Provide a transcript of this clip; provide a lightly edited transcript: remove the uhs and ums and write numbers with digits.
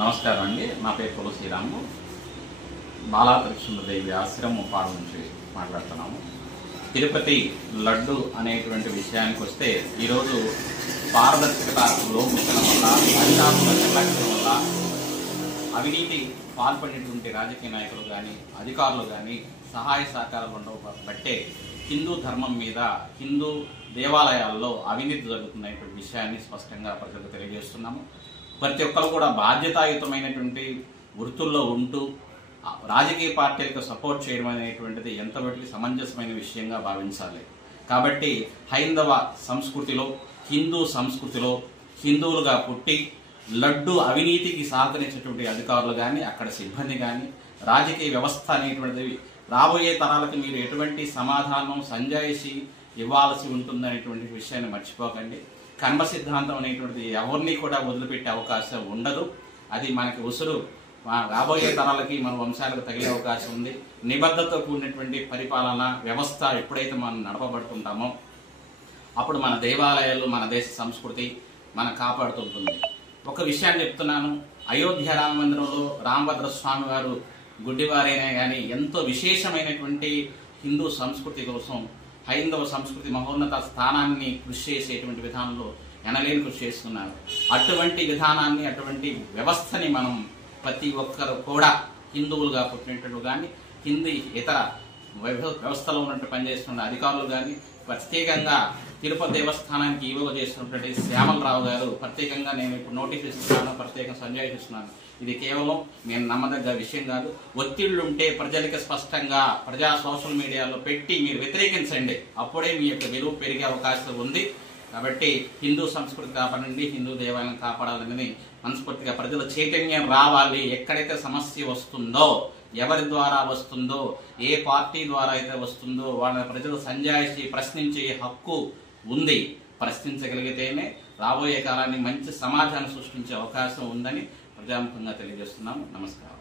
నమస్కారం అండి. నా పేరు కొలు శ్రీరాము. బాలా త్రిక్షుండదేవి ఆశ్రమం పాడు నుంచి మాట్లాడుతున్నాము. తిరుపతి లడ్డు అనేటువంటి విషయానికి వస్తే ఈరోజు పారదర్శకత లోపించడం వల్ల, అధికారుల నిర్లక్ష్యం వల్ల అవినీతి పాల్పడినటువంటి రాజకీయ నాయకులు కానీ అధికారులు కానీ సహాయ సహకారాలు ఉండబట్టే హిందూ ధర్మం మీద, హిందూ దేవాలయాల్లో అవినీతి జరుగుతున్నటువంటి విషయాన్ని స్పష్టంగా ప్రజలకు తెలియజేస్తున్నాము. ప్రతి ఒక్కరు కూడా బాధ్యతాయుతమైనటువంటి వృత్తుల్లో ఉంటూ రాజకీయ పార్టీలకు సపోర్ట్ చేయడం అనేటువంటిది ఎంతవరకు సమంజసమైన విషయంగా భావించాలి. కాబట్టి హైందవ సంస్కృతిలో, హిందూ సంస్కృతిలో హిందువులుగా పుట్టి లడ్డు అవినీతికి సహకరించేటువంటి అధికారులు కానీ, అక్కడ సిబ్బంది కానీ, రాజకీయ వ్యవస్థ అనేటువంటిది రాబోయే తరాలకు మీరు ఎటువంటి సమాధానం సంజాయిషి ఇవ్వాల్సి ఉంటుందనేటువంటి విషయాన్ని మర్చిపోకండి. కర్మ సిద్ధాంతం అనేటువంటిది ఎవరిని కూడా వదిలిపెట్టే అవకాశం ఉండదు. అది మనకి ఉసురు రాబోయే తరాలకి, మన వంశాలకు తగిలే అవకాశం ఉంది. నిబద్ధతతో కూడినటువంటి పరిపాలన వ్యవస్థ ఎప్పుడైతే మనం నడపబడుతుంటామో అప్పుడు మన దేవాలయాలు, మన దేశ సంస్కృతి మనం కాపాడుతుంటుంది. ఒక విషయాన్ని చెప్తున్నాను. అయోధ్య రామ మందిరంలో రామభద్రస్వామి వారు గుడ్డివారైనా కానీ ఎంతో విశేషమైనటువంటి హిందూ సంస్కృతి కోసం, హైందవ సంస్కృతి మహోన్నత స్థానాన్ని కృషి చేసేటువంటి విధానంలో ఎనలేని కృషి చేస్తున్నారు. అటువంటి విధానాన్ని, అటువంటి వ్యవస్థని మనం ప్రతి ఒక్కరు కూడా హిందువులుగా పుట్టినట్టు కానీ, హిందీ ఇతర వ్యవస్థలో ఉన్నట్టు పనిచేస్తున్న అధికారులు కానీ, ప్రత్యేకంగా తిరుపతి దేవస్థానానికి ఈవోగా చేస్తున్నటువంటి శ్యామలరావు గారు ప్రత్యేకంగా నేను ఇప్పుడు నోటీస్ ఇస్తున్నాను, ప్రత్యేకంగా సంజాయిషి ఇస్తున్నాను. ఇది కేవలం నేను నమ్మదగ్గ విషయం కాదు. ఒత్తిళ్లుంటే ప్రజలకు స్పష్టంగా సోషల్ మీడియాలో పెట్టి మీరు వ్యతిరేకించండి. అప్పుడే మీ యొక్క విలువ పెరిగే అవకాశం ఉంది. కాబట్టి హిందూ సంస్కృతి కాపాడండి, హిందూ దేవాలయం కాపాడాలని మనస్ఫూర్తిగా ప్రజల చైతన్యం రావాలి. ఎక్కడైతే సమస్య వస్తుందో, ఎవరి ద్వారా వస్తుందో, ఏ పార్టీ ద్వారా అయితే వస్తుందో వాళ్ళ ప్రజలు సంజాయిషి ప్రశ్నించే హక్కు ఉంది. ప్రశ్నించగలిగితేనే రాబోయే కాలాన్ని మంచి సమాజాన్ని సృష్టించే అవకాశం ఉందని ప్రజాముఖంగా తెలియజేస్తున్నాము. నమస్కారం.